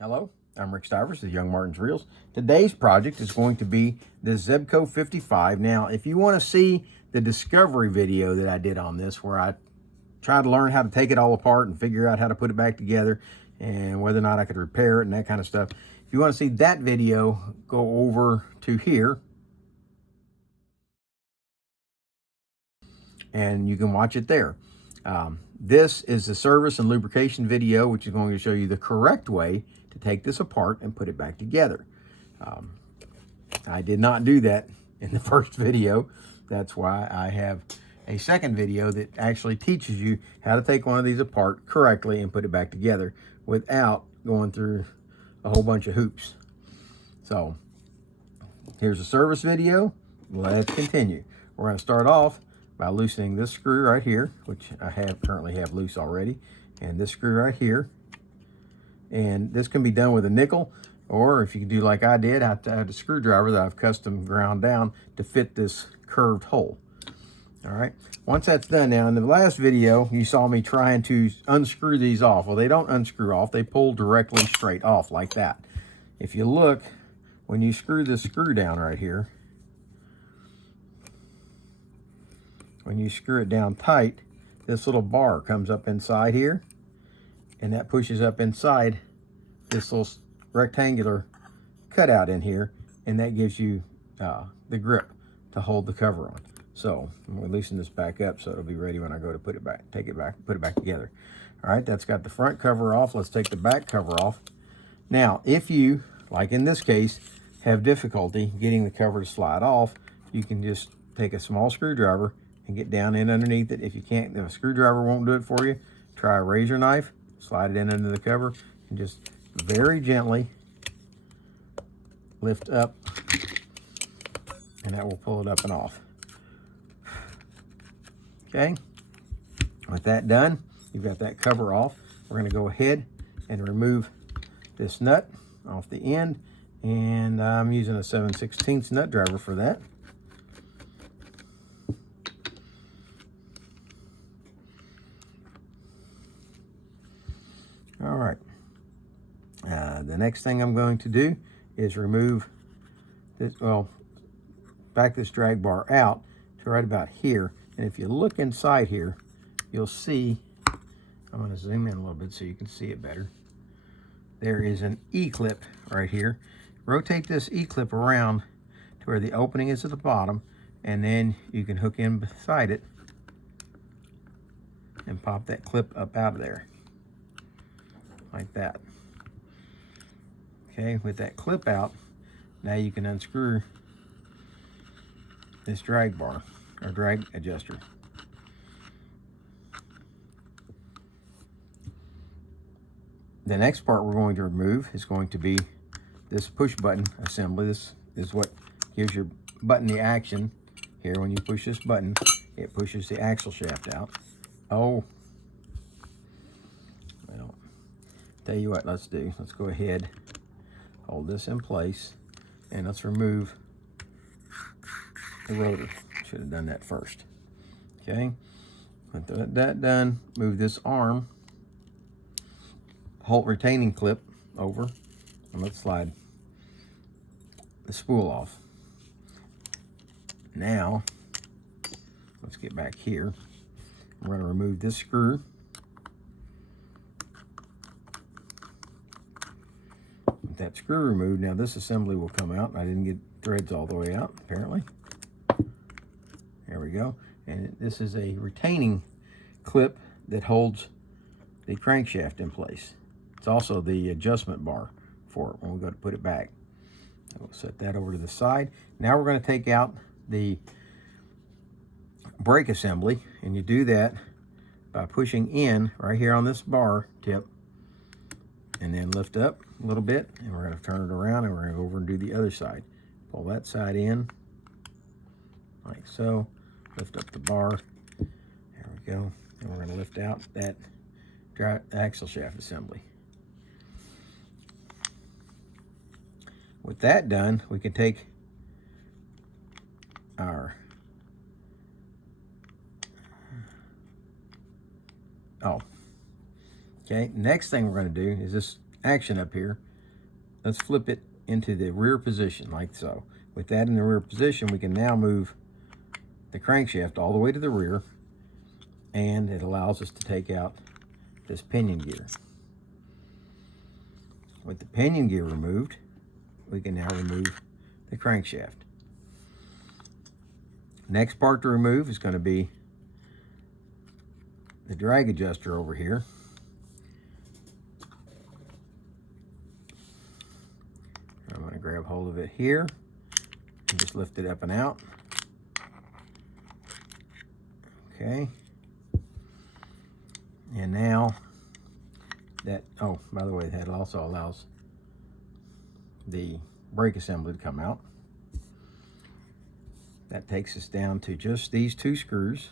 Hello, I'm Rick Stivers of YoungMartin'sReels. Today's project is going to be the Zebco 55. Now, if you want to see the discovery video that I did on this, where I tried to learn how to take it all apart and figure out how to put it back together and whether or not I could repair it and that kind of stuff, if you want to see that video, go over to here and you can watch it there. This is the service and lubrication video, which is going to show you the correct way to take this apart and put it back together. I did not do that in the first video. That's why I have a second video that actually teaches you how to take one of these apart correctly and put it back together without going through a whole bunch of hoops. So here's a service video. Let's continue. We're going to start off by loosening this screw right here, which I currently have loose already, and this screw right here. And this can be done with a nickel, or if you do like I did, I had a screwdriver that I've custom ground down to fit this curved hole. All right, once that's done, now in the last video you saw me trying to unscrew these off. Well, they don't unscrew off, they pull directly straight off like that. If you look, when you screw this screw down right here, when you screw it down tight, this little bar comes up inside here, and that pushes up inside this little rectangular cutout in here, and that gives you the grip to hold the cover on. So I'm going to loosen this back up so it'll be ready when I go to put it back, take it back, put it back together. All right, that's got the front cover off. Let's take the back cover off. Now, if you, like in this case, have difficulty getting the cover to slide off, you can just take a small screwdriver and get down in underneath it. If you can't, if a screwdriver won't do it for you, try a razor knife, slide it in under the cover, and just very gently lift up, and that will pull it up and off. Okay, with that done, you've got that cover off. We're going to go ahead and remove this nut off the end, and I'm using a 7/16 nut driver for that. All right, the next thing I'm going to do is remove this, back this drag bar out to right about here. And if you look inside here, you'll see, I'm going to zoom in a little bit so you can see it better. There is an E-clip right here. Rotate this E-clip around to where the opening is at the bottom, and then you can hook in beside it and pop that clip up out of there, like that. Okay, with that clip out, now you can unscrew this drag bar, or drag adjuster. The next part we're going to remove is going to be this push button assembly. This is what gives your button the action. Here, when you push this button, it pushes the axle shaft out. Oh, well, tell you what, let's go ahead, hold this in place, and let's remove the rotor. Should have done that first. Okay, with that done, move this arm, hold retaining clip over, and let's slide the spool off. Now, let's get back here. We're going to remove this screw. With that screw removed, now this assembly will come out. I didn't get threads all the way out, apparently. There we go. And this is a retaining clip that holds the crankshaft in place. It's also the adjustment bar for it when we go to put it back. We'll set that over to the side. Now we're going to take out the brake assembly, and you do that by pushing in right here on this bar tip, and then lift up a little bit, and we're going to turn it around, and we're going to go over and do the other side. Pull that side in like so, lift up the bar, there we go, and we're going to lift out that axle shaft assembly. With that done, we can take our okay, next thing we're going to do is this action up here. let's flip it into the rear position like so. With that in the rear position, we can now move the crankshaft all the way to the rear, and it allows us to take out this pinion gear. With the pinion gear removed, we can now remove the crankshaft. Next part to remove is going to be the drag adjuster over here. I'm going to grab hold of it here and just lift it up and out. Okay. And now that, oh, by the way, that also allows the brake assembly to come out. That takes us down to just these two screws.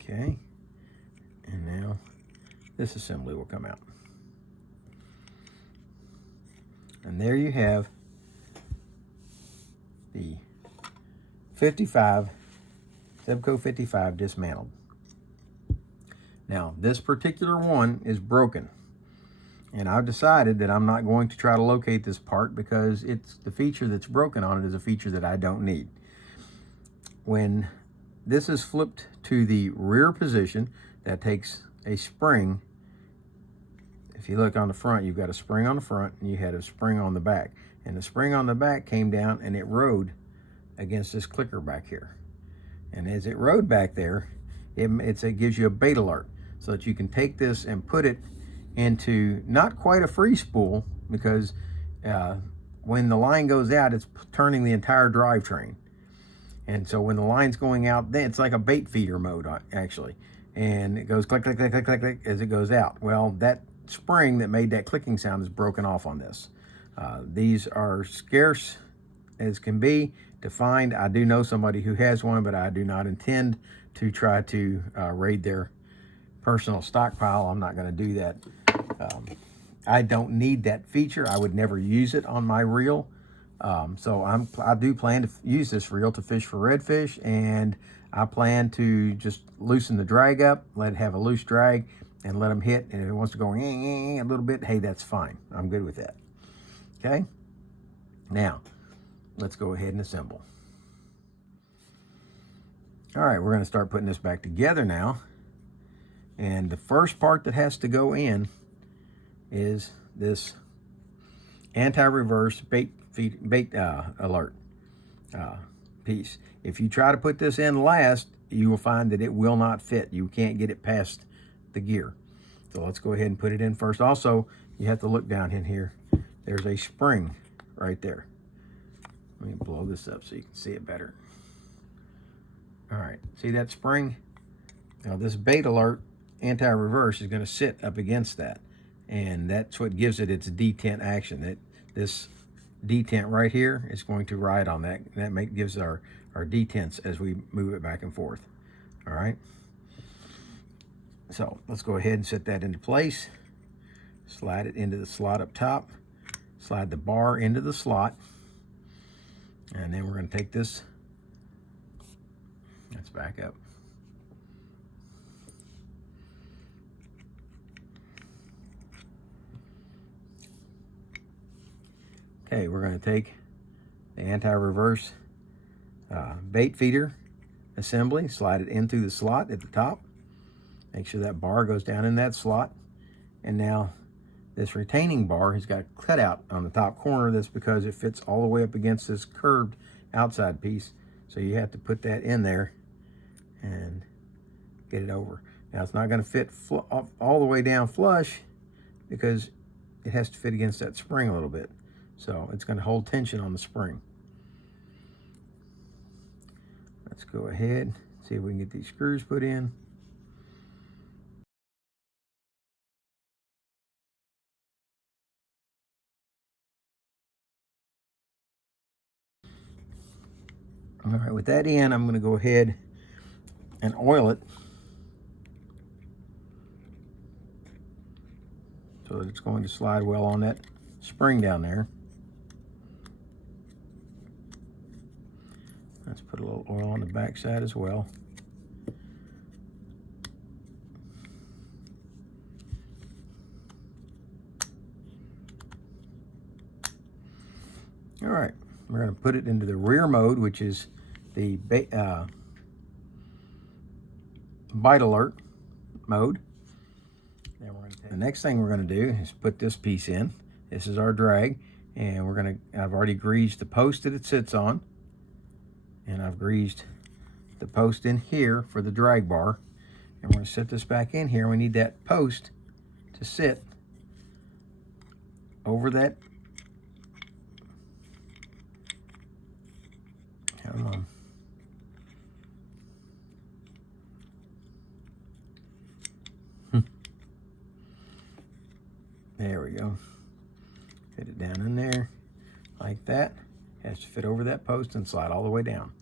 Okay. And now this assembly will come out. And there you have the 55, Zebco 55 dismantled. Now, this particular one is broken. And I've decided that I'm not going to try to locate this part because it's the feature that's broken on it is a feature that I don't need. When this is flipped to the rear position, that takes a spring. If you look on the front, you've got a spring on the front and you had a spring on the back. And the spring on the back came down and it rode against this clicker back here. And as it rode back there, it gives you a bait alert so that you can take this and put it into not quite a free spool, because when the line goes out, it's turning the entire drivetrain. And so when the line's going out, then it's like a bait feeder mode actually. And it goes click, click, click, click, click, click as it goes out. Well, that spring that made that clicking sound is broken off on this. These are scarce as can be to find. I do know somebody who has one, but I do not intend to try to raid their personal stockpile. I'm not going to do that. I don't need that feature. I would never use it on my reel. So I do plan to use this reel to fish for redfish, and I plan to just loosen the drag up, let it have a loose drag, and let them hit. And if it wants to go a little bit, hey, that's fine. I'm good with that. Okay. Now, let's go ahead and assemble. All right, we're going to start putting this back together now. And the first part that has to go in is this anti-reverse bait alert piece. If you try to put this in last, you will find that it will not fit. You can't get it past the gear. So let's go ahead and put it in first. Also, you have to look down in here. There's a spring right there. Let me blow this up so you can see it better. All right, see that spring? Now this bait alert anti-reverse is going to sit up against that, and that's what gives it its detent action. This detent right here is going to ride on that. That gives our detents as we move it back and forth. All right, so let's go ahead and set that into place. Slide it into the slot up top, slide the bar into the slot, and then we're going to take this. Let's back up. Okay, we're going to take the anti-reverse bait feeder assembly, slide it in through the slot at the top. Make sure that bar goes down in that slot. And now this retaining bar has got a cutout on the top corner. That's because it fits all the way up against this curved outside piece. So you have to put that in there and get it over. Now it's not going to fit all the way down flush because it has to fit against that spring a little bit. So it's going to hold tension on the spring. Let's go ahead, see if we can get these screws put in. All right, with that in, I'm going to go ahead and oil it so that it's going to slide well on that spring down there. Let's put a little oil on the back side as well. All right, we're going to put it into the rear mode, which is the bite alert mode. Then we're going to the next thing we're going to do is put this piece in. This is our drag, and we're going to, I've already greased the post that it sits on, and I've greased the post in here for the drag bar, and we're going to set this back in here. We need that post to sit over that. Come on. There we go. Fit it down in there like that. Has to fit over that post and slide all the way down.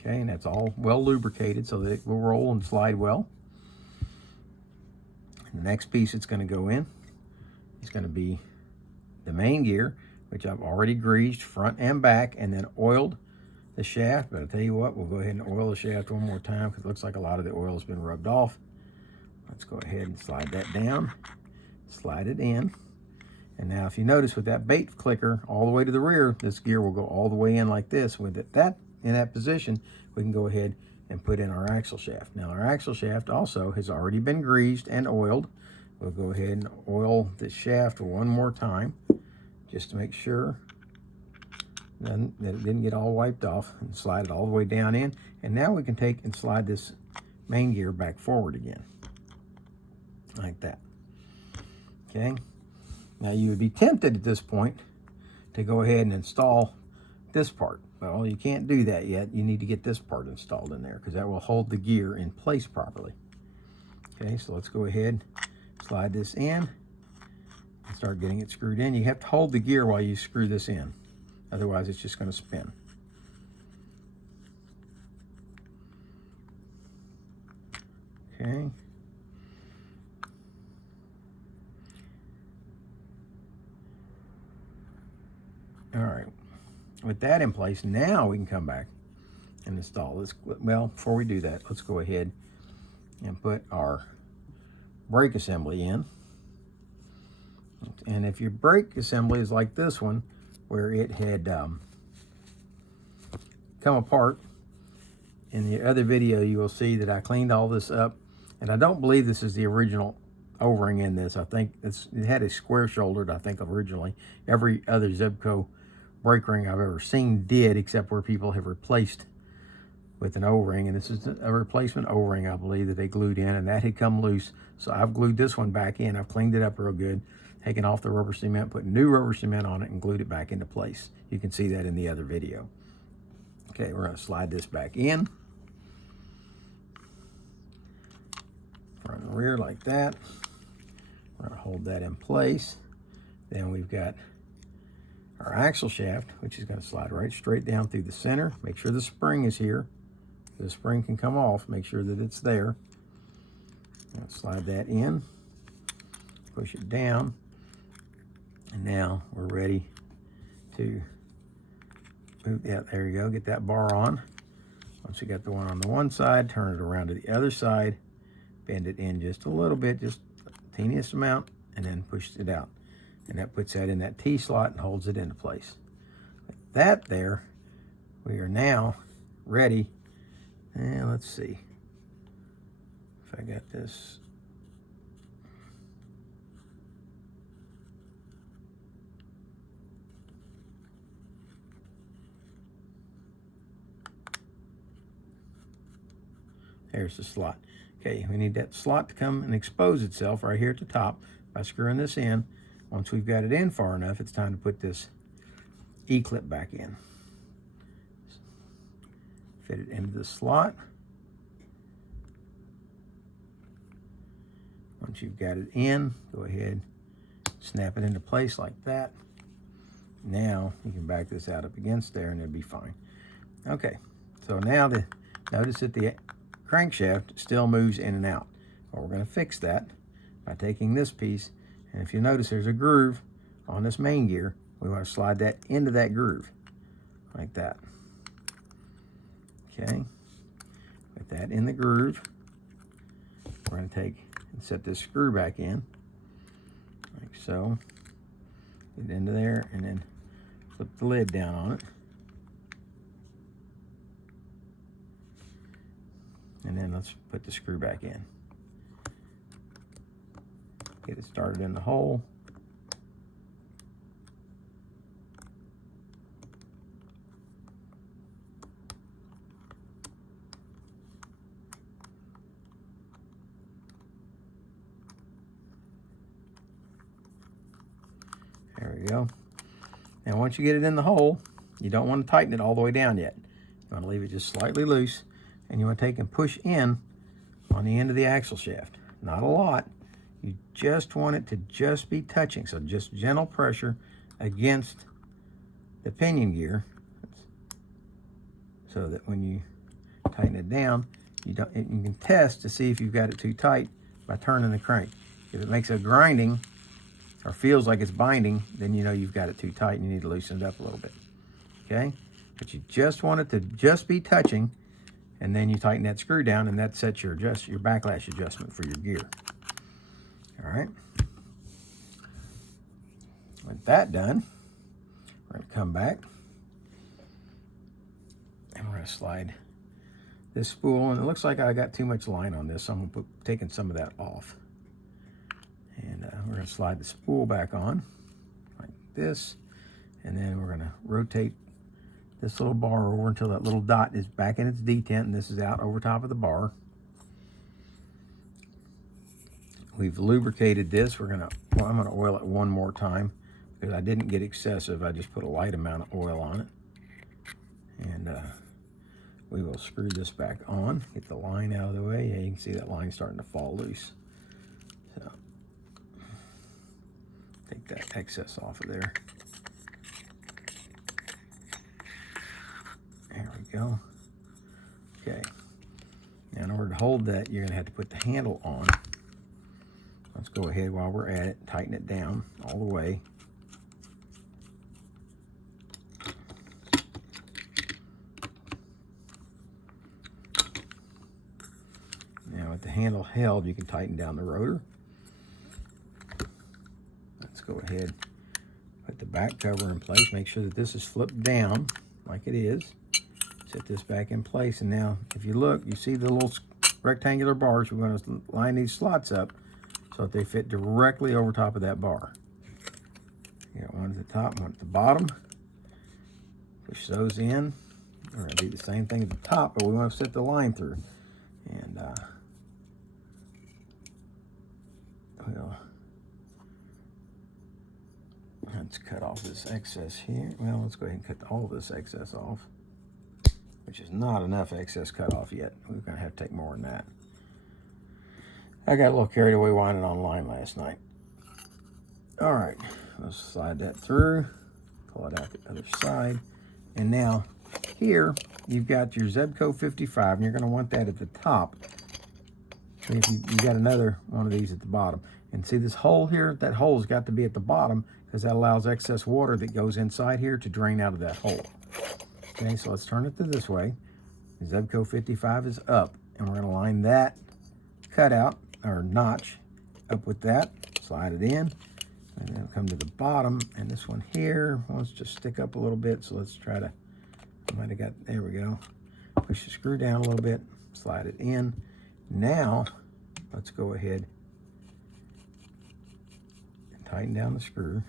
Okay, and that's all well lubricated so that it will roll and slide well. And the next piece it's going to go in is going to be the main gear, which I've already greased front and back and then oiled the shaft. But I'll tell you what, we'll go ahead and oil the shaft one more time because it looks like a lot of the oil has been rubbed off. Let's go ahead and slide that down, slide it in. And now if you notice with that bait clicker all the way to the rear, this gear will go all the way in like this. With it in that position, we can go ahead and put in our axle shaft. Now our axle shaft also has already been greased and oiled. We'll go ahead and oil the shaft one more time just to make sure that it didn't get all wiped off, and slide it all the way down in. And now we can take and slide this main gear back forward again like that. Okay, now you would be tempted at this point to go ahead and install this part. Well, you can't do that yet. You need to get this part installed in there because that will hold the gear in place properly. Okay, so let's go ahead, slide this in, and start getting it screwed in. You have to hold the gear while you screw this in. Otherwise, it's just going to spin. Okay. All right. With that in place, now we can come back and install this. Well, before we do that, let's go ahead and put our brake assembly in. And if your brake assembly is like this one, where it had come apart, in the other video you will see that I cleaned all this up, and I don't believe this is the original O-ring in this. I think it had a square shouldered, I think, originally. Every other Zebco brake ring I've ever seen did, except where people have replaced with an O-ring, and this is a replacement O-ring, I believe, that they glued in, and that had come loose. So I've glued this one back in. I've cleaned it up real good, taken off the rubber cement, put new rubber cement on it, and glued it back into place. You can see that in the other video. Okay, we're going to slide this back in, front and rear like that. We're going to hold that in place. Then we've got our axle shaft, which is going to slide right straight down through the center. Make sure the spring is here. The spring can come off. Make sure that it's there. Now slide that in, push it down, and now we're ready to move. Yeah, there you go. Get that bar on. Once you got the one on the one side, turn it around to the other side, bend it in just a little bit, just the teeniest amount, and then push it out. And that puts that in that T slot and holds it into place. With that there, we are now ready. And let's see if I got this. There's the slot. Okay, we need that slot to come and expose itself right here at the top by screwing this in. Once we've got it in far enough, it's time to put this E-clip back in. Fit it into the slot. Once you've got it in, go ahead, snap it into place like that. Now you can back this out up against there and it'll be fine. Okay, so now notice that the crankshaft still moves in and out. Well, we're going to fix that by taking this piece, and if you notice there's a groove on this main gear, we want to slide that into that groove like that. Okay, with that in the groove, we're going to take and set this screw back in like so. Get into there and then Flip the lid down on it. And then let's put the screw back in. Get it started in the hole. There we go. Now once you get it in the hole, you don't want to tighten it all the way down yet. You want to leave it just slightly loose, and you want to take and push in on the end of the axle shaft. Not a lot. You just want it to just be touching. So just gentle pressure against the pinion gear, so that when you tighten it down, you can test to see if you've got it too tight by turning the crank. If it makes a grinding or feels like it's binding, then you know you've got it too tight and you need to loosen it up a little bit. Okay? But you just want it to just be touching, and then you tighten that screw down, and that sets your backlash adjustment for your gear. All right. With that done, we're going to come back and we're going to slide this spool, and it looks like I got too much line on this, so I'm going to taking some of that off. And we're going to slide the spool back on like this, and then we're going to rotate this little bar over until that little dot is back in its detent, and this is out over top of the bar. We've lubricated this. I'm going to oil it one more time because I didn't get excessive. I just put a light amount of oil on it. And we will screw this back on, get the line out of the way. Yeah, you can see that line starting to fall loose. So take that excess off of there. There we go. Okay. Now in order to hold that, you're going to have to put the handle on. Let's go ahead while we're at it, tighten it down all the way. Now with the handle held, you can tighten down the rotor. Let's go ahead, put the back cover in place. Make sure that this is flipped down like it is. Set this back in place, and now if you look, you see the little rectangular bars. We're going to line these slots up so that they fit directly over top of that bar. You got one at the top, one at the bottom. Push those in. We're going to do the same thing at the top, but we want to set the line through. And let's cut off this excess here. Well, let's go ahead and cut all this excess off, which is not enough excess cut off yet. We're going to have to take more than that. I got a little carried away winding on line last night. All right, let's slide that through, pull it out the other side. And now here, you've got your Zebco 55, and you're gonna want that at the top. See if you got another one of these at the bottom. And see this hole here? That hole's got to be at the bottom because that allows excess water that goes inside here to drain out of that hole. Okay, so let's turn it to this way. The Zebco 55 is up, and we're gonna line that cutout or notch up with that, slide it in, and then come to the bottom, and this one here wants to stick up a little bit, so let's try to, I might have got, there we go. Push the screw down a little bit, slide it in. Now, let's go ahead and tighten down the screw.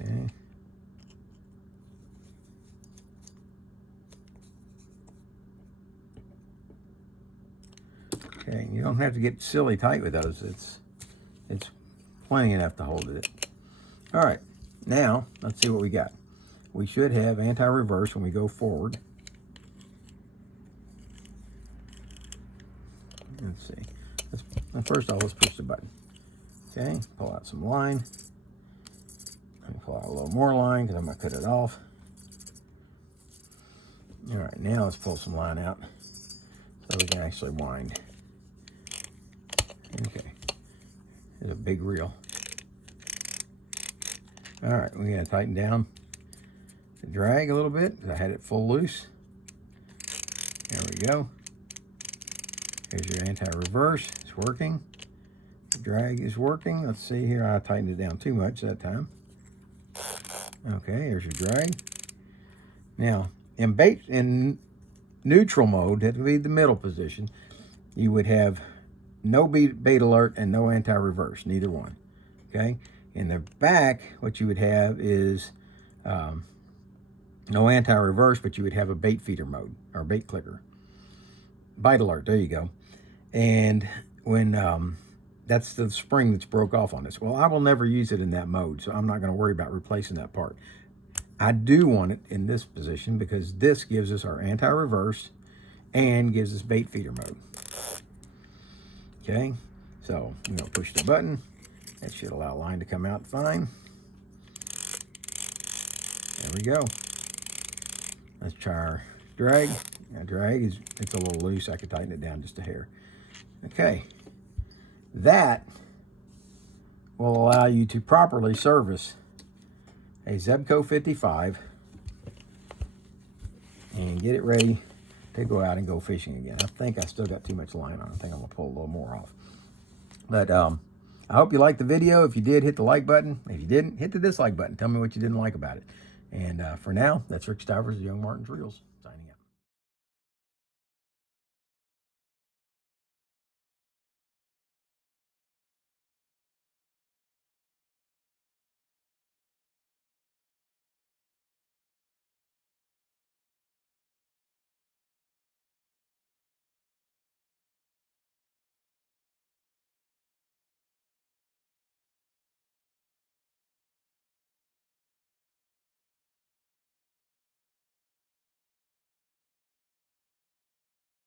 Okay. Okay, you don't have to get silly tight with those. It's plenty enough to hold it. All right, now let's see what we got. We should have anti-reverse when we go forward. Let's see. First off, let's push the button. Okay, pull out some line. Let me pull out a little more line because I'm going to cut it off. All right, now let's pull some line out so we can actually wind. Okay, there's a big reel. All right, we gotta tighten down the drag a little bit. I had it full loose. There we go. Here's your anti-reverse. It's working. drag is working. Let's see here. I tightened it down too much that time. Okay, there's your drag. Now, in neutral mode, that would be the middle position, you would have no bait alert and no anti-reverse, neither one. Okay, in the back, what you would have is no anti-reverse, but you would have a bait feeder mode or bait clicker. Bite alert, there you go. And when that's the spring that's broke off on this. Well, I will never use it in that mode, so I'm not going to worry about replacing that part. I do want it in this position because this gives us our anti-reverse and gives us bait feeder mode. Okay, so I'm going to push the button. That should allow line to come out fine. There we go. Let's try our drag. Now drag it's a little loose. I could tighten it down just a hair. Okay, that will allow you to properly service a Zebco 55 and get it ready to go out and go fishing again. I think I still got too much line on. I think I'm gonna pull a little more off. But I hope you liked the video. If you did, hit the like button. If you didn't, hit the dislike button. Tell me what you didn't like about it. And for now, that's Rick Stivers of YoungMartin'sReels.